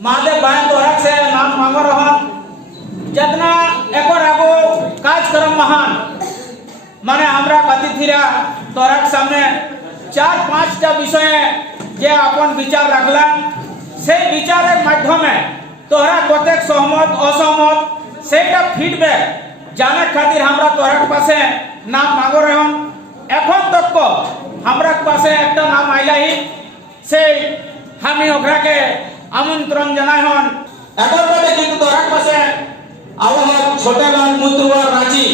महादेव भाई तोहरा से नाम मांगो रहन जितना एकर आगो कार्यक्रम महान माने हमरा कथि थिरा तोहरा के सामने 4-5टा विषय जे अपन विचार रखला से विचार माध्यमे तोहरा कतेक सहमत असहमत सेटा फीडबैक जाने खातिर हमरा तोहरा के पासे नाम मांगो रहन এখন तक को हमरा के पासे একটা नाम आइला ही से हामी ओकरा के आमंत्रण जनाय हन एकर बारे किंतु तोहरा के पासे आवा छोटेलाल मुद्रवार रांची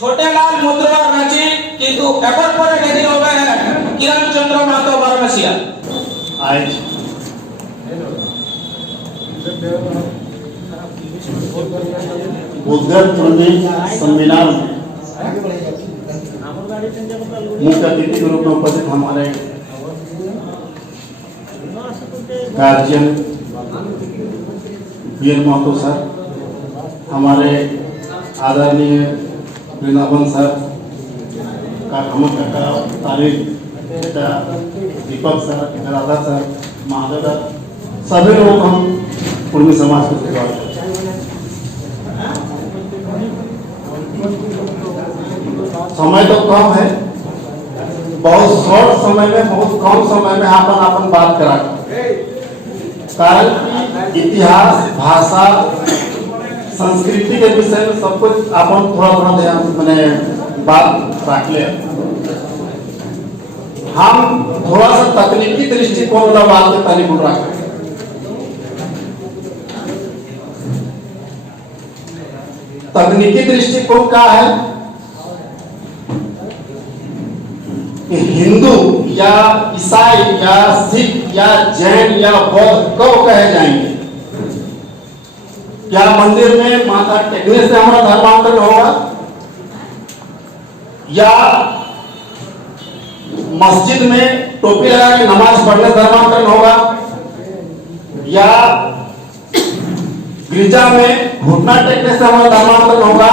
छोटेलाल मुद्रवार रांची किंतु एकर परे देखि होबे है किरण चंद्र महतो बारमसिया आज उद्गत सम्मेलन मुख्य अतिथि के रूप में उपस्थित हमारे गार्जियन वीर महतो सर, हमारे आदरणीय वृंदावन सर का काका तारीफ दीपक सर, राधा सर, महादेव सभी लोग हम कुर्मी समाज के सेवा करते हैं। समय तो कम है, बहुत शॉर्ट समय में बहुत कम समय में अपन बात करा कारण इतिहास भाषा संस्कृति के विषय में सब कुछ अपन थोड़ा ध्यान मैंने बात रख ले। हम थोड़ा सा तकनीकी दृष्टिकोण वाला बात के तनी बोल रहा है। तकनीकी दृष्टिकोण क्या है कि हिंदू या ईसाई या सिख या जैन या बौद्ध कब कहे जाएंगे? क्या मंदिर में माथा टेकने से हमारा धर्मांतरण होगा या मस्जिद में टोपी लगा के नमाज पढ़ने से धर्मांतरण होगा या गिरजा में घुटना टेकने से हमारा धर्मांतरण होगा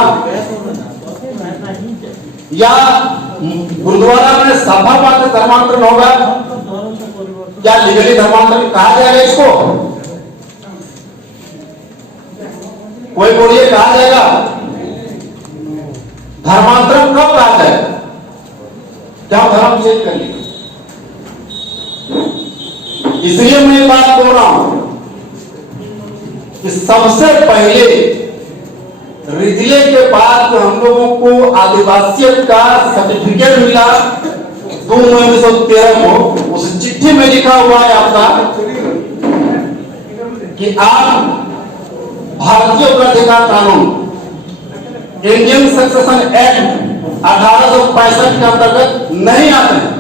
या गुरुद्वारा में सभा पाठ से धर्मांतरण होगा? क्या लीगली धर्मांतरण कहा जाएगा इसको? कोई बोलिए कहा जाएगा? धर्मांतरण कब कहा जाएगा? क्या धर्म चेंज कर लिया? इसलिए मैं बात बोल रहा हूं कि सबसे पहले रिजले के बाद हम लोगों को आदिवासियत का सर्टिफिकेट मिला 2 मई 1913 को। उस चिट्ठी में लिखा हुआ है आपका कि आप भारतीय प्राधिकार कानून इंडियन सक्सेशन एक्ट 1865 के अंतर्गत नहीं आते हैं।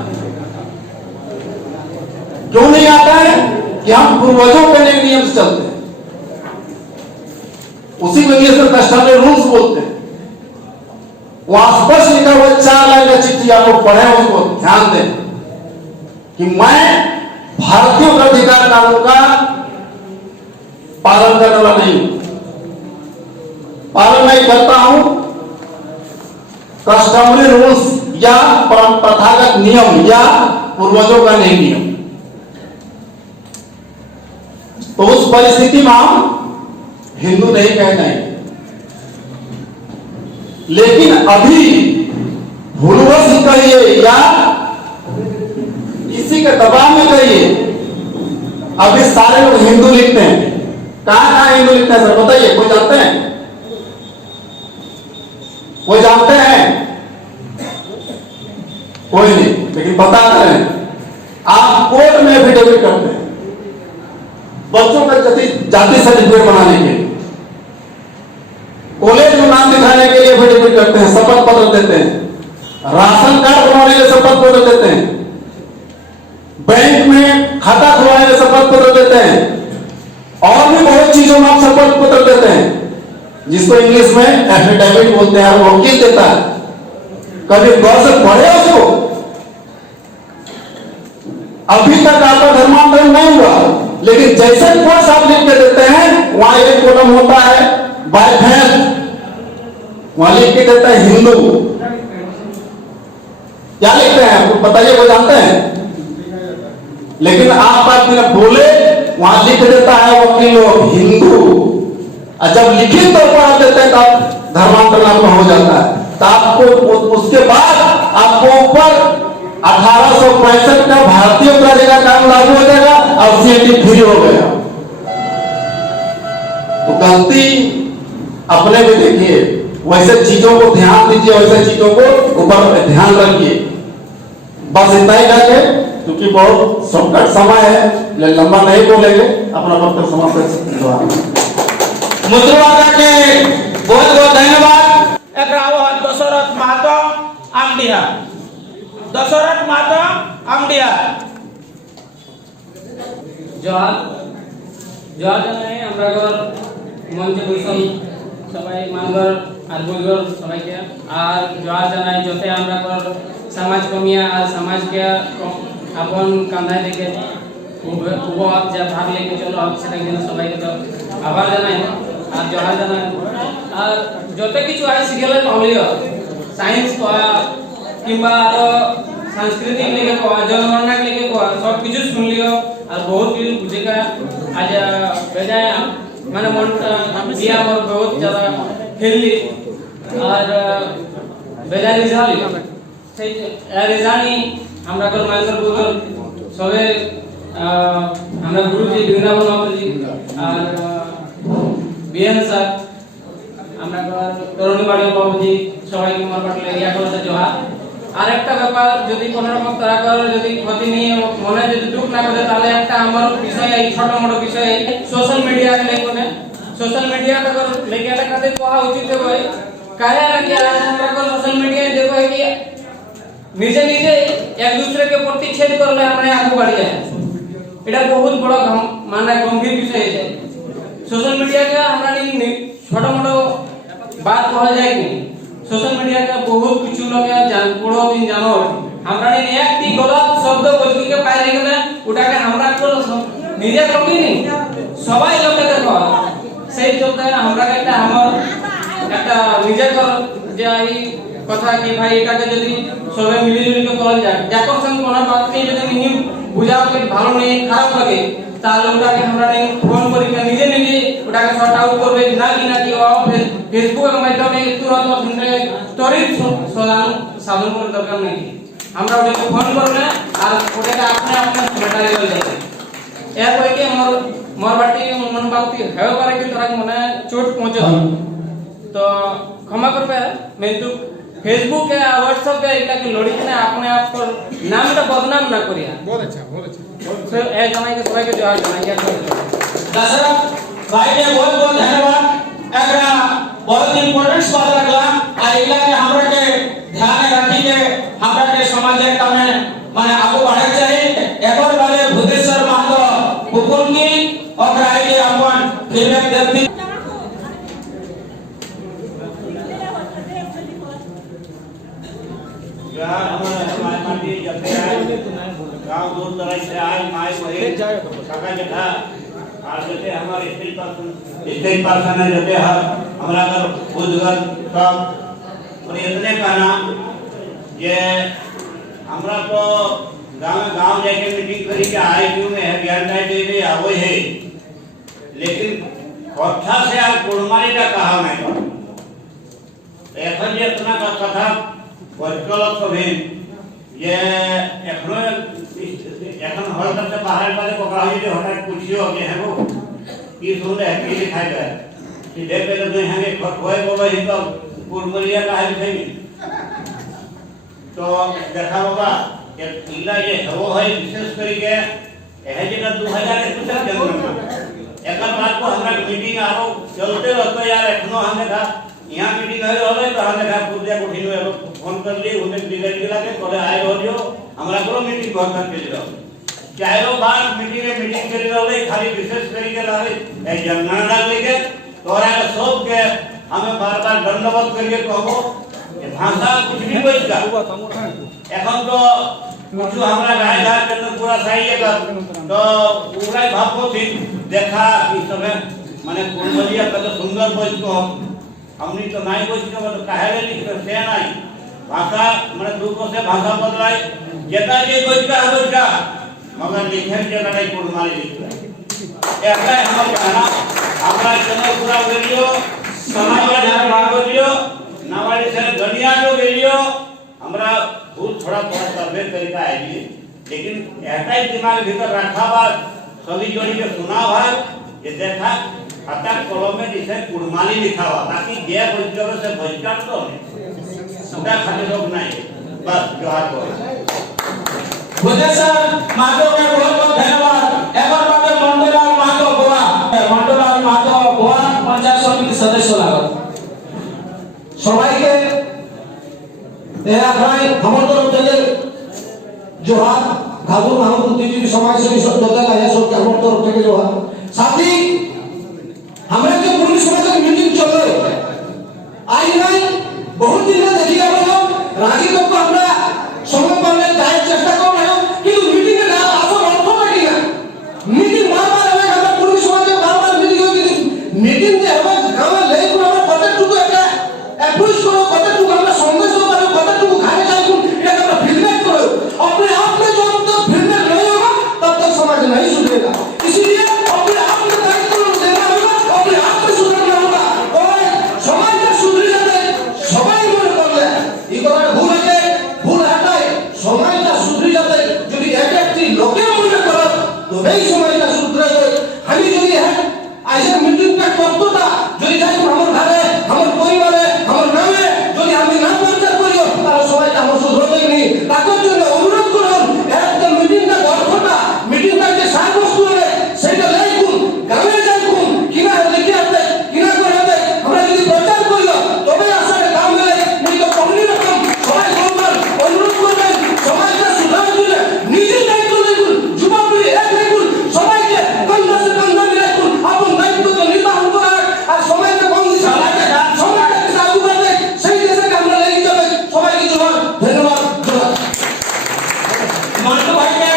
क्यों नहीं आता है? कि हम पूर्वजों के नियम से चलते हैं, उसी को इंग्लिश में कस्टमरी रूल्स बोलते हैं। वहां स्पष्ट लिखा हुआ 4 लाइन का चिट्ठी आप लोग पढ़े, उसको ध्यान दें कि मैं भारतीय प्राधिकार कानून का पालन करने वाला नहीं हूं। पालन नहीं करता हूं कस्टमरी रूल्स या प्रथागत नियम या पूर्वजों का नहीं नियम। तो उस परिस्थिति में हम हिंदू नहीं कह जाएंगे। लेकिन अभी भूलवश कहिए या किसी के दबाव में कहिए, अभी सारे लोग हिंदू लिखते हैं। कहां हिंदू लिखते हैं सर बताइए? कोई जानते हैं? कोई जानते हैं? कोई नहीं, लेकिन बता रहे हैं। आप कोर्ट में एफिडेविट करते हैं बच्चों का जाति सर्टिफिकेट बनाने के लिए, कॉलेज में नाम दिखाने के लिए एफिडेविट करते हैं, शपथ पत्र देते हैं, राशन कार्ड बनवाने के लिए शपथ पत्र देते हैं, बैंक में खाता खुलवाने के लिए शपथ पत्र देते हैं और भी बहुत चीजों में आप शपथ पत्र देते हैं जिसको इंग्लिश में एफिडेविट बोलते हैं। वो वकील देता है। कभी गौर से पढ़े उसको? अभी तक आपका धर्मांतरण नहीं हुआ, लेकिन जैसे कोर्स आप लिख के देते हैं वहां एक कॉलम होता है बाय फैन, वहां लिख के देता है हिंदू। क्या लिखते हैं आपको बताइए? वो जानते हैं? लेकिन आप बात बिना बोले वहां लिख देता है वकील लोग हिंदू, और जब लिखित तौर पर आप देते हैं तब धर्मांतरण आपका हो जाता है। तो आपको उसके बाद आपको ऊपर 1865 का भारतीय अपराधी का कानून लागू हो जाएगा और सीएटी फ्री हो गया। तो गलती अपने में देखिए, वैसे चीजों को ध्यान दीजिए, वैसे चीजों को ऊपर ध्यान रखिए। बस इतना ही करके, क्योंकि बहुत शॉर्टकट समय है, लंबा नहीं बोलेंगे, अपना वक्तव्य समाप्त। मुद्रा के बहुत बहुत धन्यवाद। एक दशरथ महतो आमडिया, दशरथ महतो आमडिया। জহার জহার জানাই আমরা মঞ্চে বৈশল সবাই মানগর আর বইগর সবাইকে আর জহার জানাই যতে আমরা সমাজ কমিয়া আর সমাজকে আপন কাঁধায় দেখে উপহার যা ভাগ লেগে চলো সেটা কিন্তু সবাইকে তো আবার জানাই আর জহার জানাই আর যত কিছু আছে শিখেলে পাবলিও সায়েন্স কিংবা আরো सांस्कृतिक लेके को जनगणना लेके को सब कुछ सुन लियो और बहुत कुछ बुझेगा। आज बेजाय माने मन दिया और बहुत ज्यादा खेल ली और बेजाय रिजल्ट से रिजल्ट हमरा कर मास्टर बोल सबे हमरा गुरुजी वृंदावन बाबूजी और बीएन सर हमरा कर तरुणी बाड़ी बाबूजी सबाई के मोर पाटले या करते जोहार। আরেকটা ব্যাপার যদি কোন রকম তারা যদি ক্ষতি নিয়ে মনে যদি দুঃখ না করে তাহলে একটা আমার বিষয় এই ছোট মোটো বিষয় সোশ্যাল মিডিয়া কে লেগে সোশ্যাল মিডিয়া কা লেগে একটা কাজে কোয়া উচিত হবে কায়া কি আমরা সোশ্যাল মিডিয়া দেখো কি নিজে নিজে এক दूसरे के प्रतिच्छेद করলে আমরা আগে বাড়ি যায়। এটা বহুত বড় মানে গম্ভীর বিষয় আছে। সোশ্যাল মিডিয়া কে আমরা ছোট মোটো बात করা যায় কি सोशल मीडिया का बहुत कुछ लोग जान पूरा दिन जानो हमरा ने एक टी गलत शब्द बोल के पाए गए उठा के हमरा को নিজে করি নি সবাই লোকে দেখো সেই চলতে আমরা একটা আমার একটা নিজে কর যে এই কথা কি ভাই এটাকে যদি সবাই মিলে জুলি করে করা যায় যখন সঙ্গে কোন বাতকে যদি নিহি বুঝাও কি ভালো নেই খারাপ লাগে তাহলে ওটাকে আমরা ফোন করি নিজে নিজে ওটাকে সর্ট আউট করবে না কি ফেসবুকের মাধ্যমে তুরন্ত ত্বরিত সাধন করে দরকার নেই। আমরা ওটাকে ফোন করলে আর ওটাকে আপনি ব্যাটারি হয়ে যাবে। এর পরে কি মোর বাটি মন বাউতি হেও পারে কি তোরা মনে চোট পৌঁছে তো ক্ষমা করবে কিন্তু फेसबुक है व्हाट्सएप पे इटा की लड़ी ने अपने आप को नाम का बदनाम ना करिया। बहुत अच्छा फिर ए जमाई के सबाई के जोहार जनाइया दशरथ भाई के बहुत बहुत धन्यवाद। एकरा बहुत इंपॉर्टेंट बात लगला आ इला के हमरा के ध्यान रखी के हमरा के समाज का में माने आगू बढ़े चाहिए। एकर वाले भूतेश्वर महतो हुकुम की और आई के अपन फिल्म देखती यार हमारे माटी जब आए गांव दूर दराज से आए माई बहन काका जेठा और जते हमारे स्टेट पर्सन है जते हमरा कर बुद्धगत सब और इतने कहना ये हमरा तो गांव जाके मीटिंग करी के आए क्यों में है ज्ञान दे दे आवो है लेकिन कथा से आप कुड़मारी का कहा मैं এখন যে इतना কথা বৈকল্প সবেন ये এখন হঠাৎ से बाहर वाले को कहा যে হঠাৎ पूछियो कि है वो की सुन है की लिखा है कि देख पे तो हैं कि होए बाबा ही तो कुड़मरिया का है नहीं तो देखा बाबा कि इला ये हो है विशेष करके है जगह 2000 कुछ जन्म एक बात को हमरा मीटिंग आरो चलते रहते यार एखनो हम देखा यहाँ मीटिंग है होले तो हमने कहा पूजा को ठीक है फोन कर लिए उन्हें बिगड़ के लाके कोले आए हो जो हमरा को मीटिंग बहुत कर के जाओ चाहे वो बात मीटिंग में मीटिंग कर रहे खाली विशेष करके लावे ए जनगणना लेके तोरा के सब के हमें बार-बार दंडवत करिए कहबो ये भाषा कुछ भी कोई का এখন তো कुछ हमरा गाय घाट के पूरा सही है तो पूरा भाव को देखा इस समय माने कुलमलिया का तो सुंदर बोल को हमनी तो नहीं बोल के तो काहे लिख से नहीं भाषा माने दूसरों से भाषा बदलाई जेता जे बोल का मगर लिखे जगह नहीं कुलमाली लिख एकटा हमर कहना हमरा चैनल पूरा करियो समाज का करियो नवाड़ी से गनिया जो गेलियो हमरा बहुत थोड़ा बहुत सर्वे तरीका है जी लेकिन ऐसा ही दिमाग भीतर रखा बात सभी जोड़ी के सुना भाग ये देखा खाता कॉलम में जिसे कुड़माली लिखा हुआ ताकि जे बच्चों से बचकर तो सुधा खाने लोग नहीं बस जोहार को बुझे सर माधव के बहुत बहुत धन्यवाद एबार बाटे मंडलाल माधव गोवा मंडलाल माधव गोवा पंचायत समिति सदस्य लागत সবাইকে এলাকায় আমার তরফ থেকে জোহার ঘাগুর মাহমুদ বুদ্ধিজীবী সমাজসেবী যত আছে সবকে আমার তরফ থেকে জোহার সাথী আমরা যে পুলিশ সমাজের মিটিং চলে আজ নাই বহুত দিন দেখি আমরা রাগী লোক আমরা সময় পালে যাওয়ার চেষ্টা করব কিন্তু মিটিং এ না আসল অর্থটা কি না মিটিং বারবার হবে আমরা পুলিশ সমাজে বারবার মিটিং হয় কিন্তু মিটিং যে হবে গ্রামে লেই করে আমরা কতটুকু একটা অ্যাপ্রোচ করো কতটুকু আমরা সন্দেশ করো কতটুকু ঘাটে যাইবো এটা আমরা ফিডব্যাক করো अपने आप में जब तक फीडबैक नहीं होगा तब तक समाज नहीं सुधरेगा इसलिए अपने आप में दायित्व देना होगा अपने आप में सुधरना होगा और समाज में सुधर जाते সবাই মনে করলে এই কথাটা ভুল হটাই সমাজটা সুধরে যাতে যদি এক একটি লোকে মনে করে তবেই সমাজটা সুধরে যাবে আমি যদি আজকের মিটিংটা তত্ত্বটা যদি যাই আমার ঘরে আমার পরিবারে আমার নামে যদি আমি না প্রচার করি তাহলে সবাইটা আমার সুধরবে নি তার জন্য অনুরোধ করুন একদম মিটিংটা গঠনটা মিটিংটা যে সারবস্তু হবে সেটা লাইকুন গ্রামে যাইকুন কিনা লিখে আছে কিনা করে হবে আমরা যদি প্রচার করি তবে আসলে দাম মেলে নেই তো কমনি রকম সবাই বলবেন অনুরোধ করবেন সমাজটা সুধার জন্য নিজে দায়িত্ব লাইকুন যুবপীড়ি এক লাইকুন সবাইকে কন্যা সে কন্যা মিলাইকুন আপন দায়িত্ব তো নির্বাহন করার আর সমাজকে কম দিতে সমাজটাকে চালু করতে সেই দেশে আমরা লেগে যাবে সবাইকে জবাব ধন্যবাদ मंटू भाई के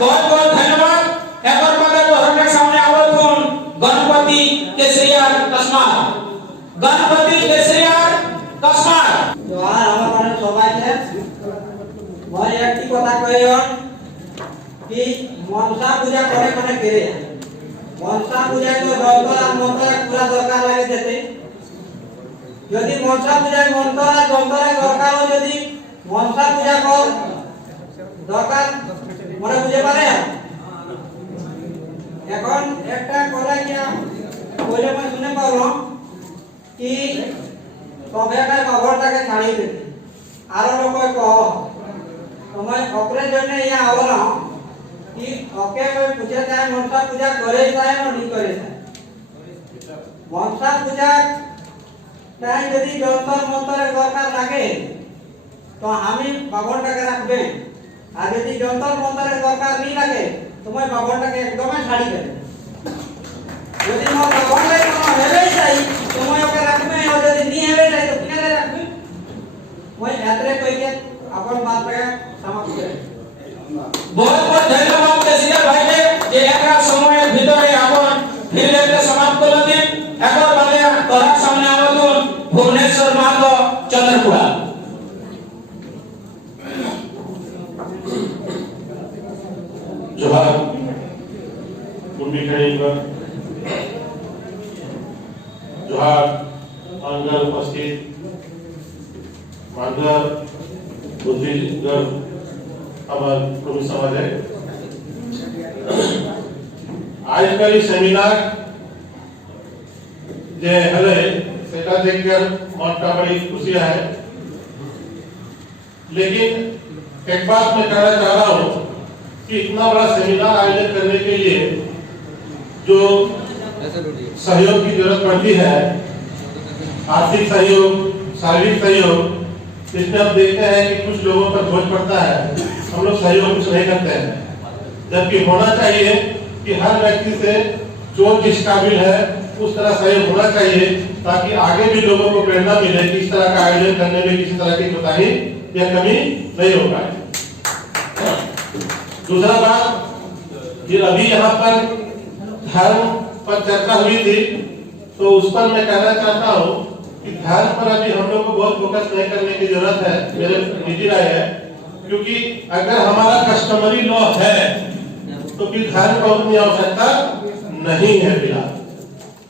बहुत बहुत धन्यवाद एबार बाटे तोहरा सामने आवतुन गणपति केसरियार कस्मार गणपति केसरियार कस्मार জোহার আমার মানে সবাইকে মই একটি কথা কইন কি মনসা পূজা করে কোনে করে মনসা পূজা তো দরকার আর মন্ত্র পুরা দরকার লাগে যেতে যদি মনসা পূজা মন্ত্র আর যন্ত্র দরকার হয় যদি মনসা পূজা কর দরকার মনে বুঝে পারে এখন একটা কথা কি বলে মই শুনে পাবো কি তবেকার খবরটাকে ছাড়ি দিতে আরো লোক কহ তোমায় অপরে জন্য ইয়া আওলা কি ওকে পূজা যায় মনসা পূজা করে যায় না নি করে যায় মনসা পূজা তাই যদি যন্ত্র মন্ত্রের দরকার লাগে তো আমি বাবনটাকে রাখবেন আর যদি যন্ত্র মন্ত্রের দরকার নি লাগে তোমায় বাবনটাকে একদমই ছাড়ি দেবে যদি মোর বাবনটাই কোনো হেবেই চাই তোমায় ওকে রাখবে আর যদি নি হেবে চাই তো কিনারে রাখবে মই এতরে কইকে আপন বাতকে সমাপ্ত করে बहुत बहुत धन्यवाद केसरिया भाई के যে একটা সময়ের ভিতরে আপন ফিরলেতে সমাপ্ত করলেন এবার বাদে তোরা সামনে आवतुन भुवनेश्वर माधव चंद्रपुरा जोहार कुंडी खड़ेंगे जोहार अंदर उपस्थित मानगर बुद्धिगर हमार कुमी समाज है आज का ये सेमिनार जे हले सेटा देखकर मन का बड़ी खुशी है लेकिन एक बात मैं कहना चाह रहा हूँ कि इतना बड़ा सेमिनार आयोजन करने के लिए जो सहयोग की जरूरत पड़ती है आर्थिक सहयोग शारीरिक सहयोग इसमें हम देखते हैं कि कुछ लोगों पर बोझ पड़ता है हम लोग सहयोग कुछ नहीं करते हैं जबकि होना चाहिए कि हर व्यक्ति से जो जिस काबिल है उस तरह सहयोग होना चाहिए ताकि आगे भी लोगों को प्रेरणा मिले कि इस तरह का आयोजन करने में किसी तरह की कोताही या कमी नहीं हो पाए। दूसरा बात फिर अभी यहाँ पर धर्म पर चर्चा हुई थी तो उस पर मैं कहना चाहता हूँ कि धर्म पर अभी हम लोग को बहुत फोकस नहीं करने की जरूरत है मेरे निजी राय है क्योंकि अगर हमारा कस्टमरी लॉ है तो फिर धर्म का उतनी आवश्यकता नहीं है फिलहाल।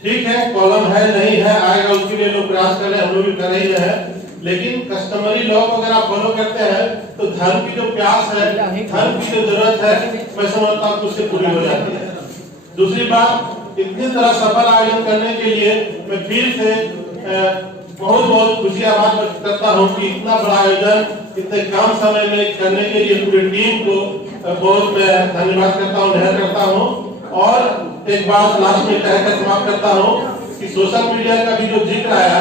ठीक है, कॉलम है नहीं है, आएगा उसके लिए लोग प्रयास कर रहे हैं, हम लोग भी कर रहे हैं, लेकिन कस्टमरी लॉ को अगर आप फॉलो करते हैं तो धर्म की जो प्यास है, धर्म की जो जरूरत है, मैं समझता हूँ उससे पूरी हो जाती है। दूसरी बात, इतनी तरह सफल आयोजन करने के लिए मैं फिर से बहुत बहुत खुशी आभार व्यक्त करता हूँ कि इतना बड़ा आयोजन इतने कम समय में करने के लिए पूरी टीम को बहुत मैं धन्यवाद करता हूँ, धन्यवाद करता हूँ। और एक बात लास्ट में कहकर समाप्त करता हूँ कि सोशल मीडिया का भी जो जिक्र आया,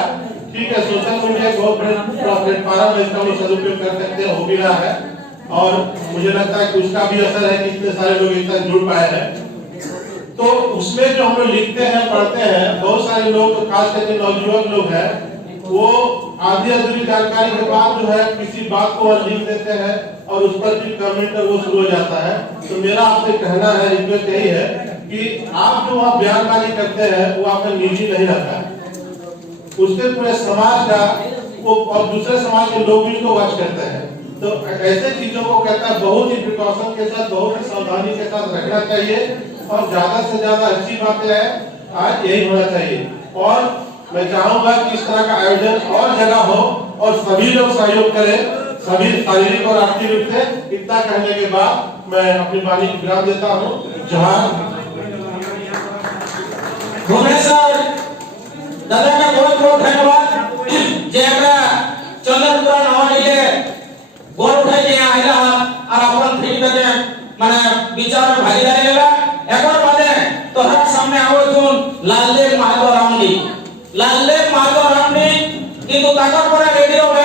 ठीक है, सोशल मीडिया बहुत बड़ा प्लेटफॉर्म है, इसका लोग सदुपयोग कर सकते हैं, हो भी रहा है, और मुझे लगता है कि उसका भी असर है कि इतने सारे लोग एक साथ जुड़ पाए हैं। तो उसमें जो हम लोग लिखते हैं, पढ़ते हैं, बहुत सारे लोग, खास करके नौजुवान लोग हैं, वो आधी अधूरी जानकारी के बाद जो है किसी बात को लिख देते हैं और उस पर भी कमेंट वो शुरू हो जाता है। तो मेरा आपसे कहना है, रिक्वेस्ट यही है कि आप जो वहाँ बयानबाजी करते हैं वो आपका निजी नहीं रहता है, उससे पूरे समाज का वो और दूसरे समाज के लोग भी उसको वॉच करते हैं। तो ऐसे चीजों को कहता है बहुत ही प्रिकॉशन के साथ, बहुत ही सावधानी के साथ रखना चाहिए, और ज्यादा से ज्यादा अच्छी बात है आज यही होना चाहिए। और मैं चाहूंगा कि इस तरह का आयोजन और जगह हो और सभी लोग सहयोग करें, सभी शारीरिक और आर्थिक रूप से। इतना कहने के बाद मैं अपनी वाणी को विराम देता हूँ। जोहार। भुवनेश्वर दादा का बहुत बहुत धन्यवाद जे हमरा चंद्रपुरा नवाडीले गोल उठाई जे आइला और अपन फीडबैक माने विचार भागीदारी लेला। एकर बादे तोहरा सामने आवो तुम लालदेव महादेव रामडी, लालदेव महादेव रामडी কিন্তু তাকর পরে রেডিও বে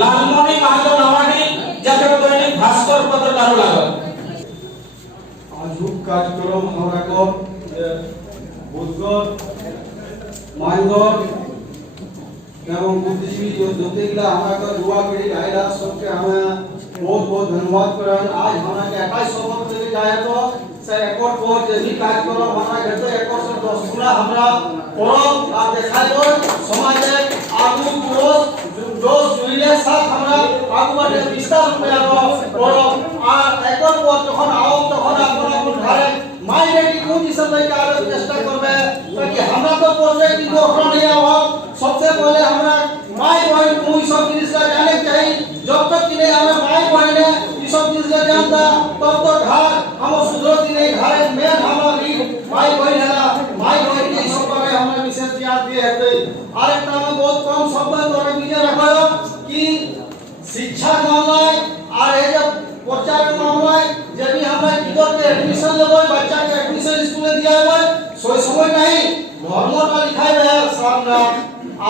লালমণি মাহাতো নওয়ানি যাকে দৈনিক ভাস্কর পত্রকার লাগো। আজুক কার্যক্রম আমরা কো বুধগর মানগর এবং বুদ্ধিজীবী যতগুলা আমরা को युवा पीढ़ी आइला सबके हमें बहुत बहुत धन्यवाद करें। आज हमारे 21 शपथ लेके जाए तो से एकड़ को जे भी कार्यक्रम हमारा घर से एकड़ से 10 गुना हमरा परम आ देखाय तो समाजे आगु जोश जुइले साथ हमरा आगु बाटे विस्तार रुपया परम आ एकड़ को যখন आओ তখন আপনারা কোন ঘরে মাইনেটি কোন হিসাবে কাজ চেষ্টা করবে ताकि हमरा तो प्रोजेक्ट की ओखरा नहीं आओ। सबसे पहले हमरा माई बहन को ई सब चीज का जाने चाहिए। जब तक कि नहीं हमें माई बहन ने ई सब चीज का जानता तब तो घर हम सुधरती नहीं। घर में हमारी माई बहन है, माई बहन के सब पर हमने विशेष याद दिए है। और एक में बहुत कम शब्द और बीजे रखो कि शिक्षा मामला और है जब प्रचार मामला जब भी हमें किधर के एडमिशन लेबो बच्चा के एडमिशन स्कूल में दिया है सोई समय नहीं धर्म का लिखाई है सामने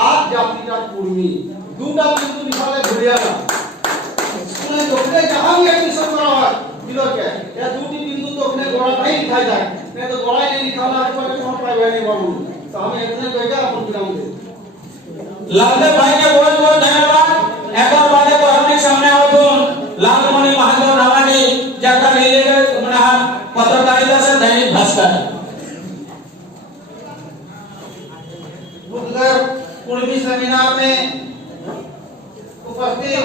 आज जाति का कुर्मी दूटा बिंदु निकाले घुरिया स्कूल में दोखने जहां भी एडमिशन करा है किधर के या दूटी बिंदु तो अपने गोड़ा नहीं लिखाई जाए नहीं तो गोड़ा नहीं लिखाना है पर कौन प्राइवेट नहीं बाबू। तो हमें इतने कहेगा अपन ग्राउंड दे लालदेव भाई के बहुत बहुत धन्यवाद। एक और बात तो हमने सामने आओ तुम लालमणि महादेव रावानी जाकर ले अपना पत्रकारिता से दैनिक भास्कर बुधगर कुर्मी सेमिनार में उपस्थित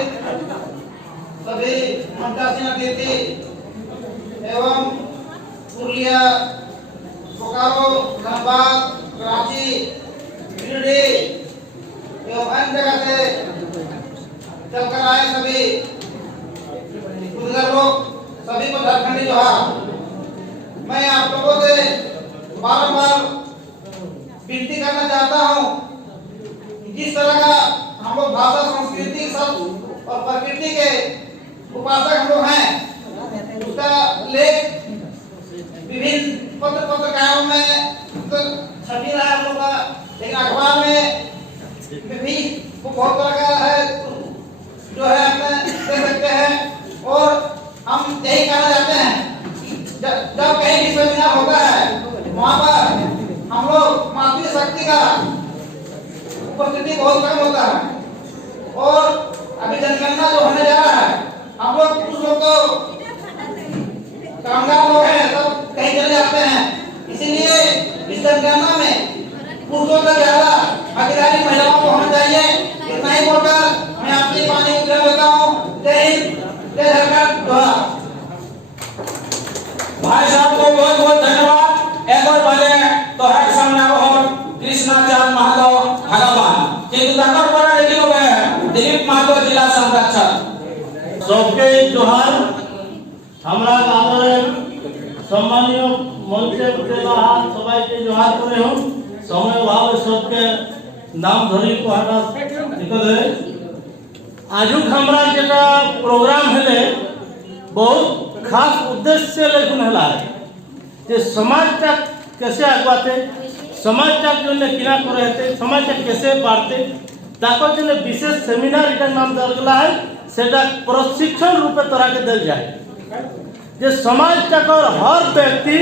सभी मंचासीन अतिथि एवं पुरुलिया, बोकारो, धनबाद, कराची, गिरिडीह एवं अन्य जगह से चलकर आए सभी बुधगर लोग सभी को झारखंडी जोहार। मैं आप लोगों से बारंबार विनती करना चाहता हूँ जिस तरह का हम लोग भाषा, संस्कृति सब और प्रकृति के उपासक हम लोग हैं, उसका लेख विभिन्न पत्रिकाओं में तो छपी रहा है हम लोग का, लेकिन अखबार में भी बहुत तरह का है जो है अपने दे सकते हैं। और हम यही कहना चाहते हैं जब कहीं भी सेमिनार होता है वहाँ पर हम लोग मातृशक्ति का उपस्थिति बहुत कम होता है। और अभी जनगणना जो होने जा रहा है हम लोग कुछ लोग तो कामगार लोग हैं सब कहीं चले जाते हैं, इसीलिए इस जनगणना में पुरुषों का ज्यादा भागीदारी महिलाओं को होना चाहिए। इतना ही बोलकर मैं अपनी वाणी को विराम देता हूँ। जय हिंद, जय झारखंड। भाई साहब को बहुत बहुत धन्यवाद। একর বাজে তোহার সামনে আবহর কৃষ্ণাচাঁদ মাহাতো ভাগবান কিন্তু তাকর পরে রেডি হবে দিলীপ মাহাতো জেলা সংরক্ষক। सबके जोहार हमरा आदरणीय सम्मानीय मंचे देवाहार सबाई के जोहार करे हम समय भाव सबके नाम धरी कहना निकले आजुक हमरा जेटा प्रोग्राम हेले बहुत खास उद्देश्य लेकिन हला जे समाजटा कैसे आगवाते समाजटा जने किना करे हेते समाजटा कैसे बाढ़ते ताको जने विशेष सेमिनार इटा नाम दलगला है सेटा प्रशिक्षण रूपे तोरा के दिल जाए जे समाज तक हर व्यक्ति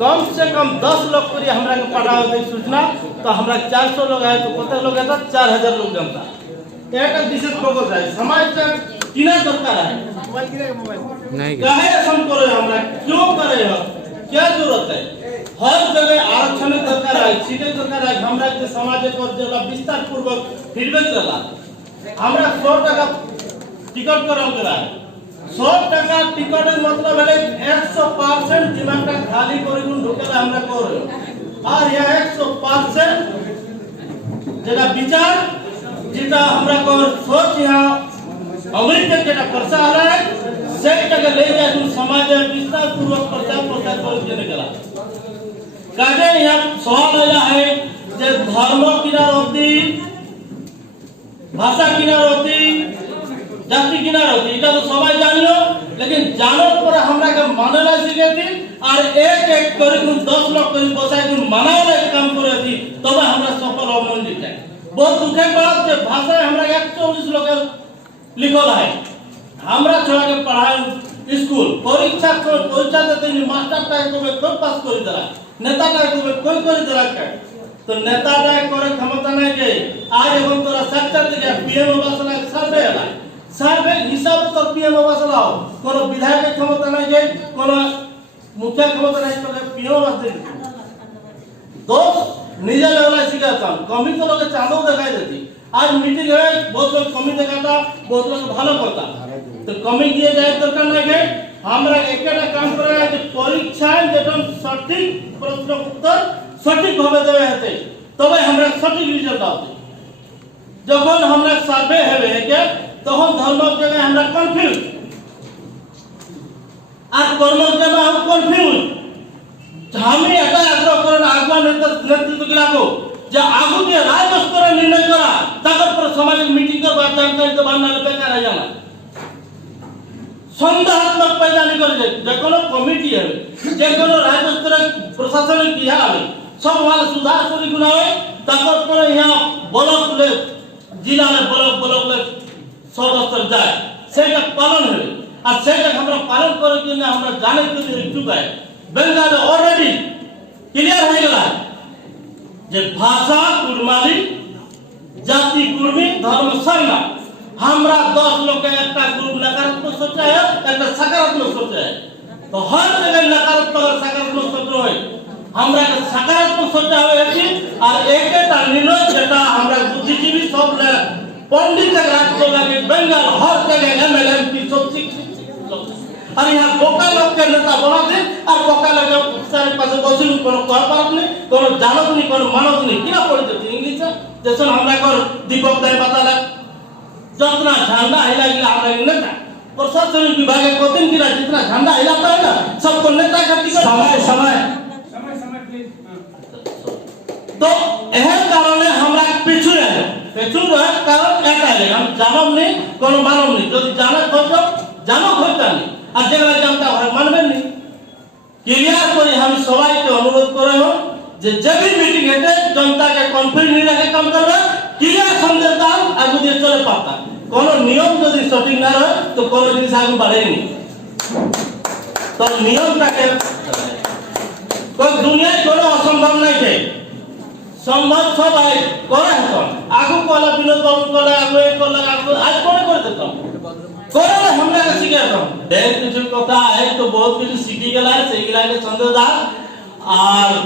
कम से कम 10 लोग करी हमरा के पढ़ावे सूचना तो हमरा 400 लोग आए तो कते लोग आता 4000 लोग जनता एक विशेष फोकस है समाज तक किना दरकार है नहीं काहे हम करे हमरा क्यों करे हो क्या जरूरत है हर जगह आरक्षण दरकार है सीधे दरकार है हमरा के समाज पर जला विस्तार पूर्वक फीडबैक देला हमरा 100 टका टिकट कराओ करा 100 टका टिकट मतलब है 100% दिमाग खाली করে গুণ ঢোকেলা আমরা করে আর ইয়া 100% যেটা বিচার যেটা আমরা কর সোচ ইয়া अमेरिका যেটা খরচা হয় সেইটাকে ले जाए तुम সমাজে विस्तार पूर्वक प्रचार प्रसार করে দেনে গেলা কাজে ইয়া সওয়াল আয়া है যে ধর্ম কিনার অতি ভাষা কিনার অতি जाति किनार होती इटा तो सबाई जानियो लेकिन जानत पर हमरा के मानेला सिखेती और एक एक करी 10 लोग करी बसाई दिन मनावे काम करती तबे हमरा सफल हो मन दिखे बहुत दुखे बात जे भाषा हमरा 140 लोग लिखल है हमरा छोड़ा के पढ़ाई स्कूल परीक्षा देते मास्टर ता को कोई पास कर देला नेता ता को कोई कर देला तो नेता ता करे क्षमता नहीं के आज हम तोरा साक्षात के पीएम बसला सर्वे है सर्वे हिसाब तो पीएम बसलाओ कोनो विधायक के क्षमता नहीं जाए कोनो मुखिया क्षमता नहीं तो पीएम बस दे दो निजे लेवल सिखाता कमी तो लोग चांदो दिखाई देती आज मीटिंग है बहुत लोग कमी दिखाता बहुत लोग ভালো करता तो कमी दिए जाए दरकार नहीं है हमरा एकटा काम करे যে পরীক্ষা যেটা সঠিক প্রশ্ন উত্তর সঠিক ভাবে দেবে হতে তবে আমরা সঠিক রেজাল্ট পাবো যখন আমরা সার্ভে হবে के তখন ধর্মের জায়গায় আমরা কনফিউজ আর কর্মের জায়গায় আমরা কনফিউজ আমি এটা আগ্রহ করেন আগুয়া নেতৃত্ব গিলাকো যে আগু যে রাজ স্তরে নির্ণয় করা তারপর পর সমাজের মিটিং করবা জানকারি তো বানালে বেকার হয়ে জানা সন্দেহাত্মক पैदा नहीं করে যে কোনো কমিটি হবে যে কোনো রাজ স্তরে প্রশাসনিক ইহা হবে সব ভালো সুধার করি গুণা হয় তারপর পর ইহা ব্লক जिला में ब्लॉक सब स्तर जाए सेटा पालन है और सेटा हमरा पालन करे के लिए हमरा जाने के लिए इच्छुक है बंगाल ऑलरेडी क्लियर हो गया जे भाषा कुर्माली जाति कुर्मी धर्म संगा हमरा 10 लोग के एक ग्रुप नकारात्मक सोचा है एक सकारात्मक सोचा है तो हर जगह नकारात्मक और सकारात्मक सोच है हमरा के सकारात्मक सोचा है कि और एकटा निर्णय जेटा हमरा बुद्धिजीवी सब ले पंडित के राज को लगे बंगाल हर जगह एमएलए एमपी सब शिक्षित और यहाँ बोका लोग के नेता बना दे और बोका लोग सारे पास बसी कोनो कह पारत नहीं कोनो जानत नहीं कोनो मानत नहीं किना पड़ जाती इंग्लिश जैसे हमरा कर दीपक दाई बताला जितना झंडा हिला गया हमरा नेता प्रशासनिक विभाग के कोतिन किला जितना झंडा हिलाता है ना सबको नेता का टिकट समय तो एहन कारणे हमरा पिछु रहे कारण एटा है हम जानब नहीं कोनो मानब नहीं यदि जाना खोजो जानो खोजता नहीं और जेला जानता है मानबे नहीं क्लियर करी हम सबाई के अनुरोध करे हो जे जब भी मीटिंग हेते जनता के कॉन्फ्रेंस नहीं रखे काम करबे क्लियर संदेश दाल आगु दिए चले पाता कोनो नियम यदि सटीक ना रहे तो कोनो जिनिस आगु बढ़े नहीं तो नियम ताके कोई दुनिया कोनो असंभव नहीं है संभव सब है करे है आगु कोला विनोद बाबू कोला आगु कोला आगु आज कोने कर देता करे हमरा के सिखाता देख कुछ कथा है तो बहुत कुछ सीखी गेला है से गेला के संदेशदार और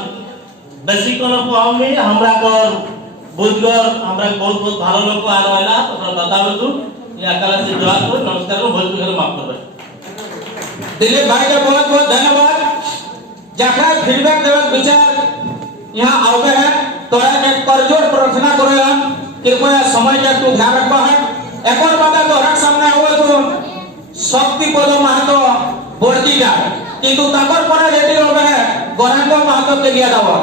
बेसी कोनो पावनी हमरा कर बुझगर हमरा बहुत बहुत ভালো লোক আর হইলা তোমরা बतावे तू या काला से जवाब को नमस्कार को भोजपुरी में माफ करबे दिलीप भाई का बहुत बहुत धन्यवाद जाके फीडबैक देवत विचार यहाँ आवे है तो एक करजोड़ प्रार्थना करे हम कृपया समय के तू ध्यान रखबा है एक और बात तोहरा सामने हुए तो शक्ति पद महतो बर्दी जा किंतु ताकर पर रेडी होबे है गौरांग महतो के लिया दावा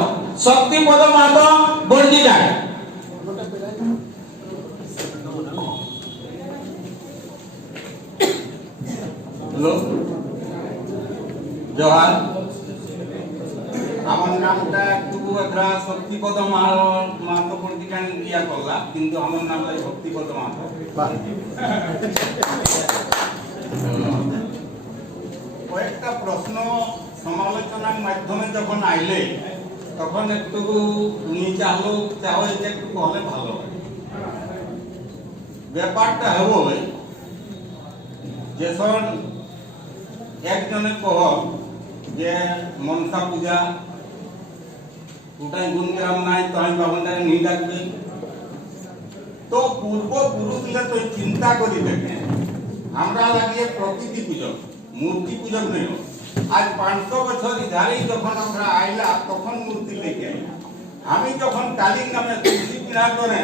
शक्ति पद महतो बर्दी जा हेलो जोहार আমার নামটা একটু এত্রা শক্তিপদ মাহাতো পলিটিকান ইয়া করলা কিন্তু আমার নামটা শক্তিপদ মাহাতো কয়েকটা প্রশ্ন সমালোচনার মাধ্যমে যখন আইলে তখন একটু নিচে আলো চাওয়া যে একটু হলে ভালো হয় ব্যাপারটা হবো যেসন একজনে কহ যে মনসা পূজা ওটাই গুণগ্রাম নাই তো আমি বাবনটাকে নিয়ে ডাকবে তো পূর্বপুরুষরা তো চিন্তা করি দেখে আমরা লাগিয়ে প্রকৃতি পূজক মূর্তি পূজক নয় আজ 500 বছর ইধারেই যখন আমরা আইলা তখন মূর্তি লেগে আই আমি যখন কালীর নামে তুলসী পিড়া করে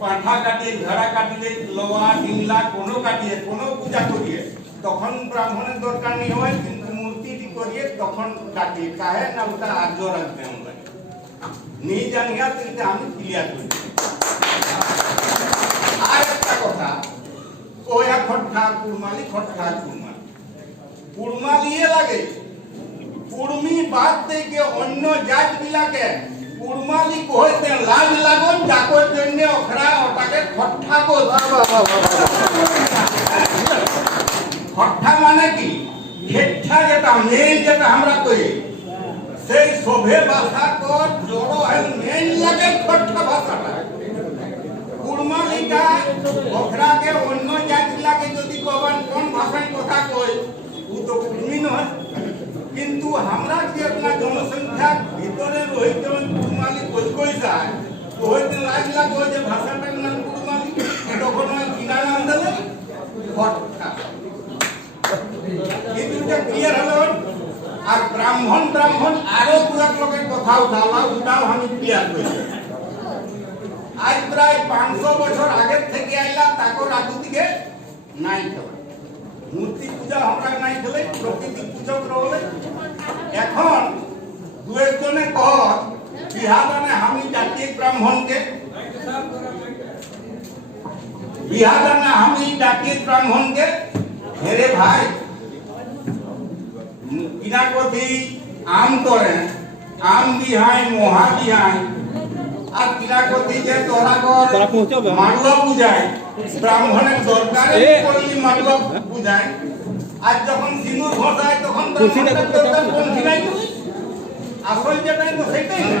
পাঁঠা কাটিয়ে ঘেড়া কাটিলে লোয়া ডিংলা কোনো কাটিয়ে কোনো পূজা করিয়ে তখন ব্রাহ্মণের দরকার নেই হয় কিন্তু মূর্তিটি করিয়ে তখন কাটিয়ে কাহে না ওটা আর্য রাখবে আমরা নি জানিয়া তুইতে আমি ক্লিয়ার করি আর একটা কথা ওয়া খট্টা কুড়মালি কুড়মালিয়ে লাগে কুড়মি বাদ থেকে অন্য জাত বিলাকে কুড়মালি কইতে লাজ লাগন যাকর জন্য ওখরা ওটাকে খট্টা কো খট্টা মানে কি খেট্টা যেটা মেন যেটা আমরা কই সেই শোভে ভাষা তো জড় হয় মেন লাগে খট্টা ভাষাটা কুড়মালিটা ওখরাকে অন্য জাত লাগে যদি কবেন কোন ভাষায় কথা কই ও তো কুড়মি নয় কিন্তু আমরা কি আপনার জনসংখ্যা ভিতরে রহিত কুড়মালি কই যায় তো হইতে লাজ লাগো যে ভাষাটার নাম কুড়মালি তখন ওই কিনা নাম দিলে খট্টা কিন্তু এটা ক্লিয়ার হলো আর ব্রাহ্মণ আরো পুরা লোকের কথা উঠালা ওটাও আমি ক্লিয়ার করেছি আজ প্রায় 500 বছর আগে থেকে আইলা তাকর আগু দিকে নাই খেলা মূর্তি পূজা আমরা নাই খেলে প্রকৃতি পূজক রলে এখন দু একজনে কহ বিহাদানে আমি জাতীয় ব্রাহ্মণকে হেরে ভাই কিনা কথি আম করে আম বিহাই মহা বিহাই আর কিনা কথি যে তোরা মাড়ুয়া পূজায় ব্রাহ্মণের দরকারে করলি মাড়ুয়া পূজায় আর যখন সিঁদুর ঘষায় তখন আসল যেটাই তো সেটাই না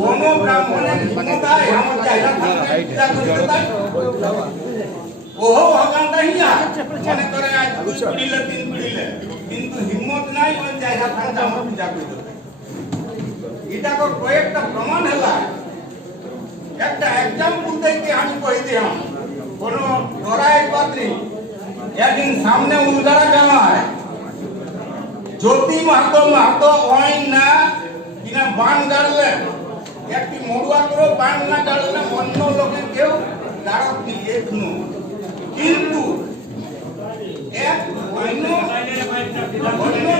কোন ব্রাহ্মণের ক্ষমতায় আমার জায়গা থাকতে পূজা করতে তাই ওহো ভগবানটা হিয়া মনে করে আজ 2 পিড়িলে 3 পিড়িলে কিন্তু হিম্মত নাই ওই জায়গা থাকতে আমার পূজা করতে এটা কয়েকটা প্রমাণ হলা একটা এক্সাম্পল দেখে আমি কই দিলাম কোন গড়াই পাত্রী একদিন সামনে উলগাড়া গাঁও হয় জ্যোতি মাহাতো ওই না কিনা বান গাড়লে একটি মড়ুয়া করে বান না গাড়লে অন্য লোকের কেউ গাড়ত দিয়ে কিন্তু এক অন্য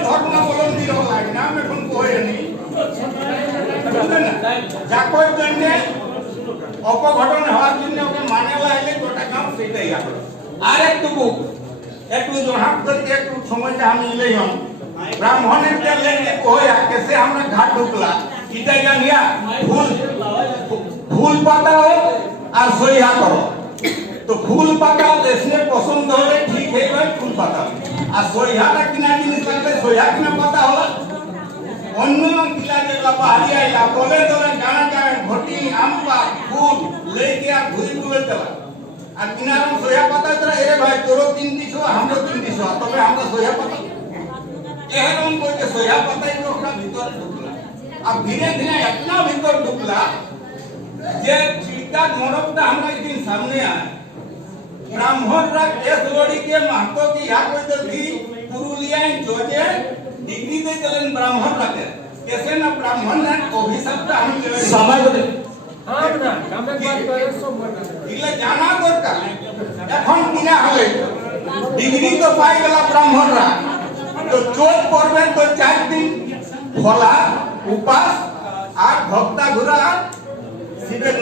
ধর্মাবলম্বী হয় নাম এখন কহেনি যাকর জন্য অপঘটন হওয়ার জন্য ওকে মানে লাইলে গোটা কাম সেটাই আর একটু জহাব করতে একটু সময়টা আমি ইলেইম ব্রাহ্মণের যে লেগে কইয়া কেসে আমরা ঘাট ঢুকলা ইটাই জানিয়া ফুল পাতাও আর সইহা করো তো ফুল পাতাও দেশে পছন্দ হলে ঠিক হয়ে যায় ফুল পাতা আর সইহাটা কিনা জিনিস লাগলে সইহা কিনা পাতা হলো অন্য কিলা যেগুলা পাহাড়ি আইলা দলে দলে গানা গায়ে ঘটি আমপা ফুল লেকে আর ঘুরি বুলে চলা আর কিনারম সইহা পাতা তোরা এরে ভাই তোরও 300 আমরাও 300 তবে আমরা সইহা পাতা এরকম করে সইহা পাতাই তো ওটা ভিতরে ঢুকলা আর ধীরে ধীরে এতনা ভিতর ঢুকলা যে চিকার মরকটা আমরা একদিন সামনে আয় ব্রাহ্মণরা কেস লড়িকে মাহাতো কি ইয়া কইতে দি পুরুলিয়ায় জজে डिग्री दे देलन ब्राह्मण रखे कैसे ना ब्राह्मण ना अभिशाप हम ले समय को दे इले जाना दरकार এখন কিনা হবে ডিগ্রি তো পাই গেল ব্রাহ্মণরা তো চোট করবে তো 4 দিন ফলা উপাস আর ভক্তা ঘোরা শিবের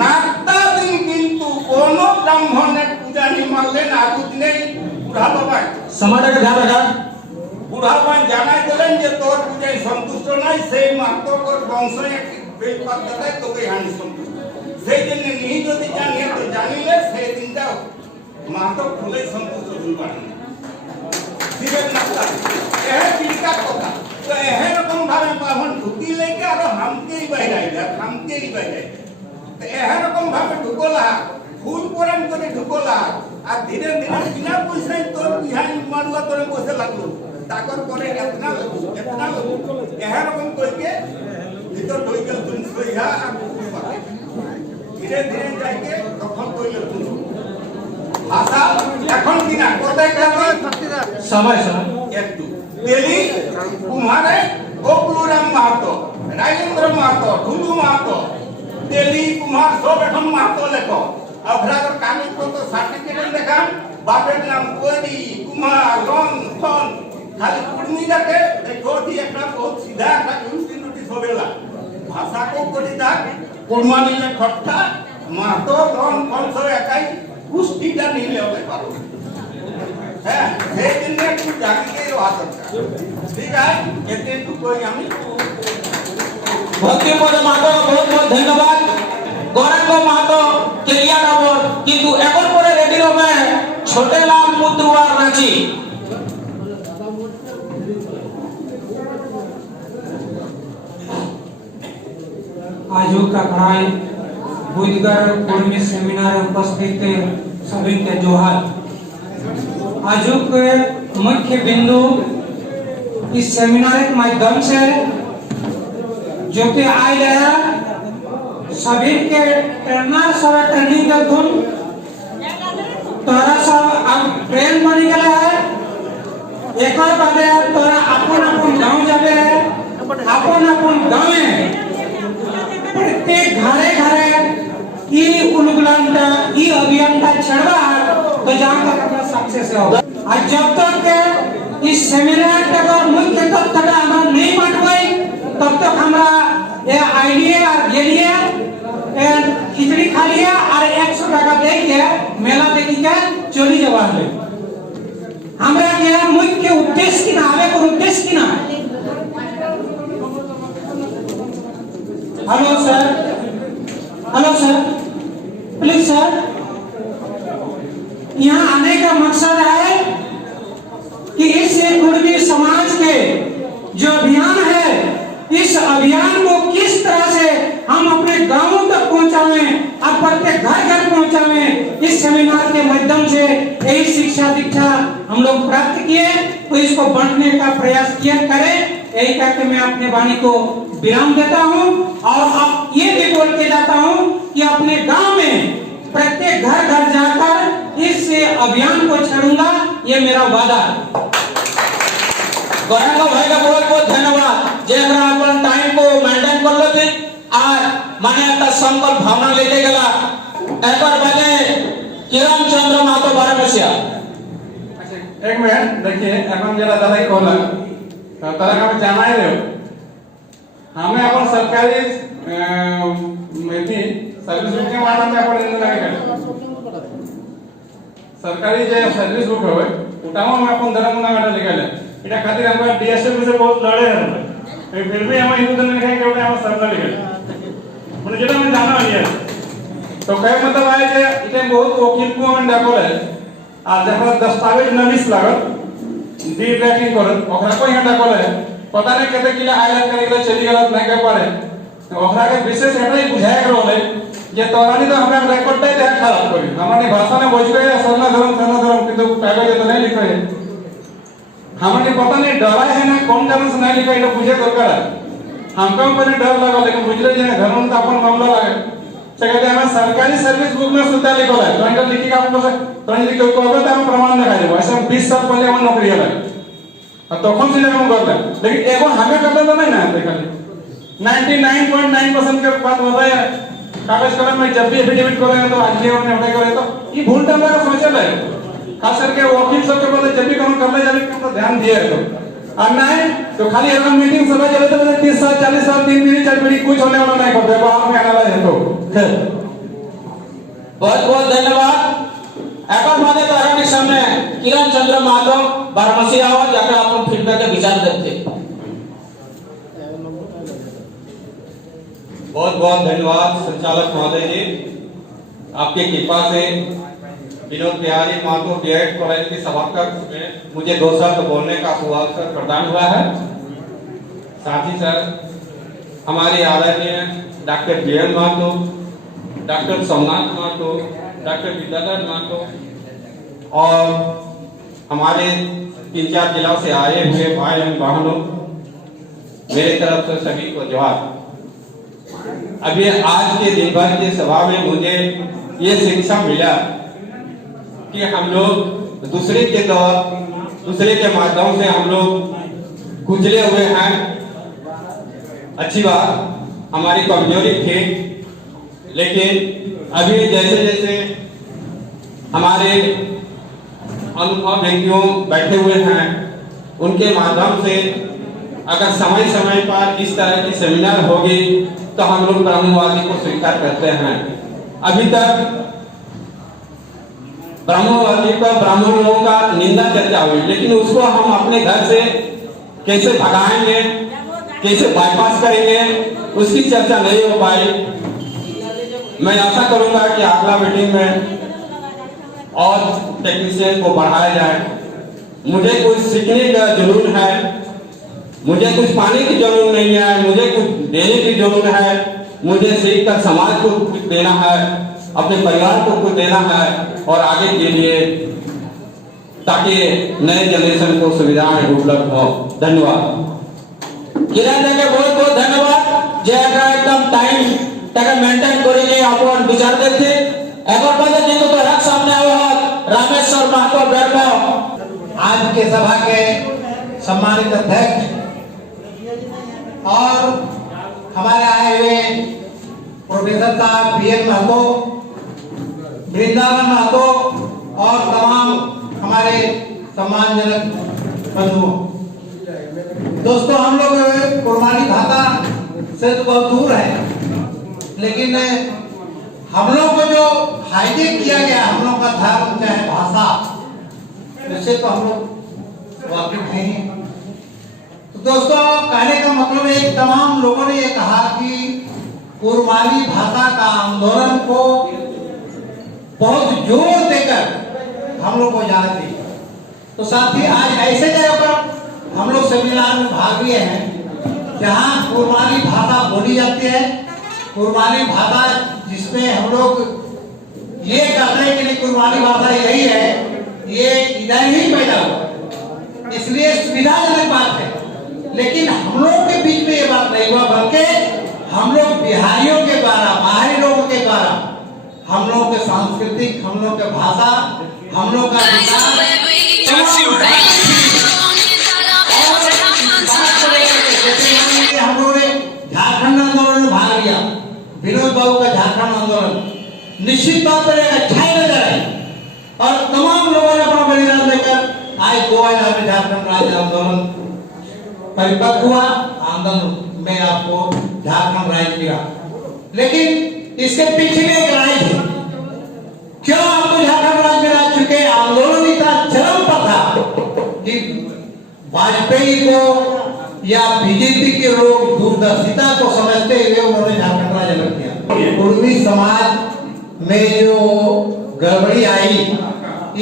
নাকতা দিন কিন্তু কোন ব্রাহ্মণের পূজা নিমালেন আগুত নেই বুড়া বাবা समय का ध्यान रखा বুড়া বাবা জানাই দিলেন যে তোর পূজায় সন্তুষ্ট নাই সেই মাতকর বংশ এক বেলপাত দেয় তোকে হানি সন্তুষ্ট সেই জন্য নিহি যদি জানিয়ে তো জানিলে সেই দিনটা মাতক ফুলে সন্তুষ্ট হইবা শিবের নাকতা এ চিন্তা কথা তো এরকম ভাবে ব্রাহ্মণ ঢুকি লেগে আর হামকেই বাইরাই যায় হামকেই বাইরাই এরকম ভাবে ঢুকলা ফুল পরান করে ঢুকলা আর ধীরে ধীরে বিনা পয়সায় তোর বিহান মারুয়া তোরে বসে লাগলো তাকর পরে এতনা এরকম কইকে ভিতর ঢুই গেল তুই সইহা আর ধীরে ধীরে যাইকে তখন কইল তুই ভাষা এখন কিনা কোথায় গেল समय समय একটু তেলি কুমারে গোকুলরাম মাহাতো রাজেন্দ্র মাহাতো ঢুলু মাহাতো তেলি কুমার সব এখন মাহাতো লেখো আপনার কাগজ পত্র সার্টিফিকেট দেখান বাপের নাম কৈরি কুমার রং ফন খালি কুর্মিটাকে দেখো ঠিক একটা বহুত সিধা একটা ইউনিটি সবেলা ভাষা কো করি দাগ কুরমানিলে খট্টা মাহাতো রং ফন সব একাই কুষ্টিটা নিলে হতে পারো হ্যাঁ সেই জন্য একটু জাগিয়ে রওয়া দরকার ঠিক আছে এতে দুটোই আমি भक्ति पद मातो बहुत बहुत धन्यवाद गौरंग मातो केरिया नगर किंतु এখন পরে রেডি হবে छोटे लाल मुद्रुआ रांची आजू का पढ़ाई बुधगर कुर्मी सेमिनार उपस्थित सभी के जोहार आजू के मुख्य बिंदु इस सेमिनार के माध्यम से जो कि आए रहे सभी के ट्रेनर सब ट्रेनिंग के धुन तोरा सब अब ट्रेन बनी गए है एक और बात है तोरा अपन अपन गांव जाबे है अपन अपन गांव में प्रत्येक घरे घरे ई उलगलांटा ई अभियानটা छड़वा तो जहां तक अपना सक्सेस हो आज जब तक इस सेमिनार का मुख्य तथ्यটা আমরা नहीं बांटवाई तब तक हमरा ये आइडिया और गेलिए खिचड़ी खा लिया और 100 টাকা दे के मेला देखी के चोरी जवान ले हमरा के मुख्य उद्देश्य की ना आवे को उद्देश्य की ना हेलो सर प्लीज सर यहाँ आने का मकसद है कि इस कुर्मी समाज के जो अभियान है इस अभियान को किस तरह से हम अपने गांवों तक पहुंचाएं और प्रत्येक घर घर पहुंचाएं इस सेमिनार के माध्यम से यही शिक्षा दीक्षा हम लोग प्राप्त किए तो इसको बांटने का प्रयास किया करें यही कहकर मैं अपने वाणी को विराम देता हूं और अब ये भी बोल के जाता हूं कि अपने गांव में प्रत्येक घर घर जाकर इस अभियान को छेड़ूंगा ये मेरा वादा है गौरंग भाई का बहुत बहुत धन्यवाद जे एकरा अपन टाइम को मेंटेन कर लेते और माने একটা संकल्प भावना लेके गला একবার বাদে কিরণ চন্দ্র মাহাতো বারামসিয়া एक मिनट देखिए এখন যেটা দাদা कहला তারা আমি জানাই দেব हमें अपन सरकारी सर्विस बुक के माध्यम में अपन नहीं लगे सरकारी जे सर्विस बुक होवे उटाओ में अपन धर्मना गाडा निकाले इटा खातिर हम डीएसएफ से बहुत लड़े हैं फिर भी हम हिंदू धर्म के केवल हम सरकार निकाले माने जेटा हम जाना है तो कहे मतलब आए जे इते बहुत वकील को हम डाकोले आ जब दस्तावेज नविस लागल डी ट्रैकिंग करत ओकरा को यहाँ डाकोले पता नहीं केते किला आयलैंड करे चली गलत नहीं के पारे ओकरा के विशेष एटाई बुझाए के रहले जे तोरानी तो हमरा रेकॉर्ड दे दे खराब करी हमनी भाषा में बोझ गए सरना धर्म किंतु कागज तो नहीं लिखे है हमनी पता नहीं डरा है ना कौन कारण से नहीं लिखा है बुझे दरकार है हमको पहले डर लगा लेकिन बुझले जे घर में तो अपन मामला लगे से कहते हमें सरकारी सर्विस बुक में सुता लिखल है तो इनका लिखी का हमको तो लिखी को अगर हम प्रमाण दिखा देबो ऐसे 20 साल पहले हम नौकरी है तखन से हम करले लेकिन एगो हमें करले तो नहीं ना देखा 99.9% के बात होता है कागज कलम में जब भी एफिडेविट करेंगे तो आज ये हमने उठाई करे तो ये भूल तो हमारा सोचल है खास करके वकील सब के बोले जब भी काम करले जाने के तो ध्यान दिए तो और नहीं तो खाली एकदम मीटिंग सभा चले तो 30 साल 40 साल 3 महीने 4 महीने कुछ होने वाला नहीं करते वो आप में आना है तो बहुत बहुत धन्यवाद এখন আমাদের তারাটির সামনে কিরণ চন্দ্র মাধব বারাণসী আওয়াজ যাকে আপন ফিডব্যাকে বিচার দেখতে बहुत बहुत धन्यवाद संचालक महोदय जी आपकी कृपा से विनोद बिहारी माधव बीएड कॉलेज की सभाकक्ष में मुझे 2 शब्द बोलने का अवसर प्रदान हुआ है साथ ही सर हमारे आदरणीय doctor BN Madhav doctor Somnath Madhav doctor Vidyadhar Madhav और हमारे 3-4 जिलों से आए हुए भाई एवं बहनों मेरे तरफ से सभी को जोहार। अभी आज के दिन भर की सभा में मुझे ये शिक्षा मिला कि हम लोग दूसरे के माध्यम से हम लोग कुचले हुए हैं। अच्छी बात हमारी कमजोरी थी लेकिन अभी जैसे जैसे हमारे अनुभव व्यक्तियों बैठे हुए हैं उनके माध्यम से अगर समय समय पर इस तरह की सेमिनार होगी तो हम लोग ब्रह्मवादी को स्वीकार करते हैं। अभी तक ब्रह्मवादी का ब्राह्मण लोगों का निंदा चर्चा हुई लेकिन उसको हम अपने घर से कैसे भगाएंगे कैसे बाईपास करेंगे उसकी चर्चा नहीं हो पाई। मैं आशा करूंगा कि अगला मीटिंग में और टेक्नीशियन को बढ़ाया जाए। मुझे कुछ सीखने का जुनून है मुझे कुछ पाने की जरूरत नहीं है मुझे कुछ देने की जरूरत है मुझे सीख कर समाज को कुछ देना है अपने परिवार को कुछ देना है और आगे के लिए ताकि नए जनरेशन को सुविधाएं उपलब्ध हो। धन्यवाद। किरण के बहुत बहुत धन्यवाद जे एकदम टाइम টাকা মেইনটেইন করে নিয়ে আপন বিচার দেখতে এখন পর্যন্ত কিন্তু তো এক সামনে आया है रामेश्वर महतो बेरमो आज के सभा के सम्मानित अध्यक्ष और हमारे आए हुए प्रोफेसर साहब बीएन महतो वृंदावन महतो और तमाम हमारे सम्मानजनक बंधुओं दोस्तों हम लोग कुर्बानी भाता से तो बहुत दूर है लेकिन हम लोग को जो हाईजेक किया गया हम लोग का धर्म चाहे भाषा इससे तो हम लोग वाकिफ नहीं है। तो दोस्तों कहने का मतलब एक तमाम लोगों ने ये कहा कि कुर्माली भाषा का आंदोलन को बहुत जोर देकर हम लोग को जाना चाहिए। तो साथ ही आज ऐसे जगह पर हम लोग सेमिनार में भाग लिए हैं जहाँ कुर्माली भाषा बोली जाती है कुर्बानी भाषा जिसमें हम लोग ये कहते हैं कि कुर्बानी भाषा यही है ये इधर ही पैदा हुआ इसलिए सुविधाजनक बात है लेकिन हम लोग के बीच में ये बात नहीं हुआ बल्कि हम लोग बिहारियों के द्वारा बाहरी लोगों के द्वारा हम लोग के सांस्कृतिक हम लोग के भाषा हम लोग का हम लोग ने झारखंड आंदोलन में भाग लिया विनोद बाबू का झारखंड आंदोलन निश्चित तौर पर एक अच्छाई नजर आई और तमाम लोगों ने अपना बलिदान देकर आज 2000 में झारखंड राज्य आंदोलन परिपक्व हुआ आंदोलन में आपको झारखंड राज्य मिला लेकिन इसके पीछे में एक राय थी क्यों आपको झारखंड राज्य मिला चुके आंदोलन इतना चरम पर था कि वाजपेयी को या बीजेपी के लोग दूरदर्शिता को समझते हुए उन्होंने झारखंड राज्य अलग किया। कुर्मी समाज में जो गड़बड़ी आई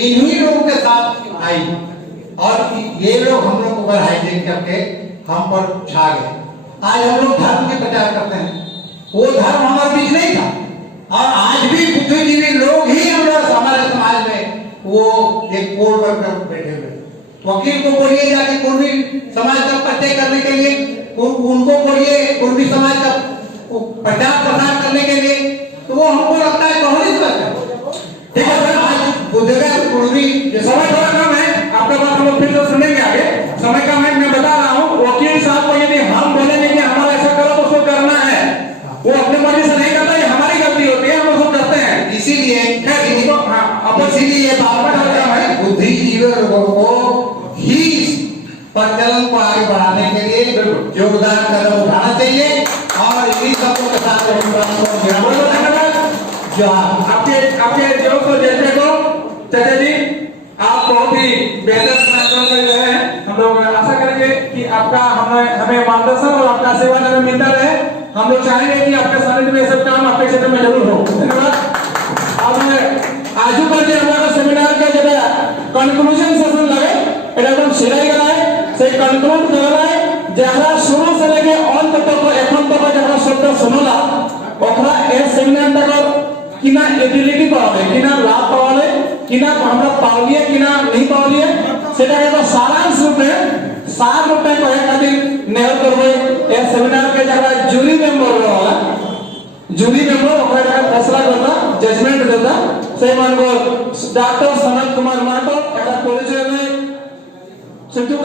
इन्हीं लोगों के साथ आई और ये लोग हम लोग को हाईजेक करके हम पर छा गए। आज हम लोग धर्म के प्रचार करते हैं वो धर्म हमारे बीच नहीं था और आज भी बुद्धिजीवी लोग ही हम लोग हमारे समाज में वो एक कोड पर बैठे हुए वकील को बोलिए जाके कुर्मी समाज का पट्टे करने के लिए उनको बोलिए कुर्मी समाज का प्रचार प्रसार करने के लिए तो वो हमको लगता है कौन ही करता है। ठीक है सर आज बुद्धगया कुर्मी समय थोड़ा कम है आपका बात हम लोग फिर तो सुनेंगे आगे समय कम ऐसा नहीं करता, ये हमारी गलती होती है, हम लोग सब करते हैं। इसीलिए इसीलिए बुद्धिजीवी को ही प्रचलन को आगे बढ़ाने के लिए योगदान कदम उठाना चाहिए और इन्हीं सबों के साथ आपके जो को जैसे को चाचा जी आप बहुत ही बेहतर काम कर रहे हैं। हम लोग आशा करेंगे कि आपका हमें मार्गदर्शन और आपका आशीर्वाद हमें मिलता रहे। हम लोग चाहेंगे कि आपके सानिध्य में ये सब काम आपके क्षेत्र में जरूर हो। धन्यवाद। अब आजू बाजू हमारा सेमिनार के जो कंक्लूजन सेशन लगे एकदम सिराई गलाए से कंक्लूड करलाए जहां शुरू से लेके अंत तक এখন तक जहां शब्द सुनला ओकरा ए सेमिनार तक किना एबिलिटी पावे किना लाभ पावे किना हमरा पावलिए किना नहीं पावलिए सेटा के सारांश रूप में सार रूप में कहे खातिर नेहर करबे ए सेमिनार के जगह जूरी मेंबर होला जूरी मेंबर ओकरा फैसला करता जजमेंट देता से मानगो डॉक्टर सनत कुमार माटो एटा परिचय में सिद्धू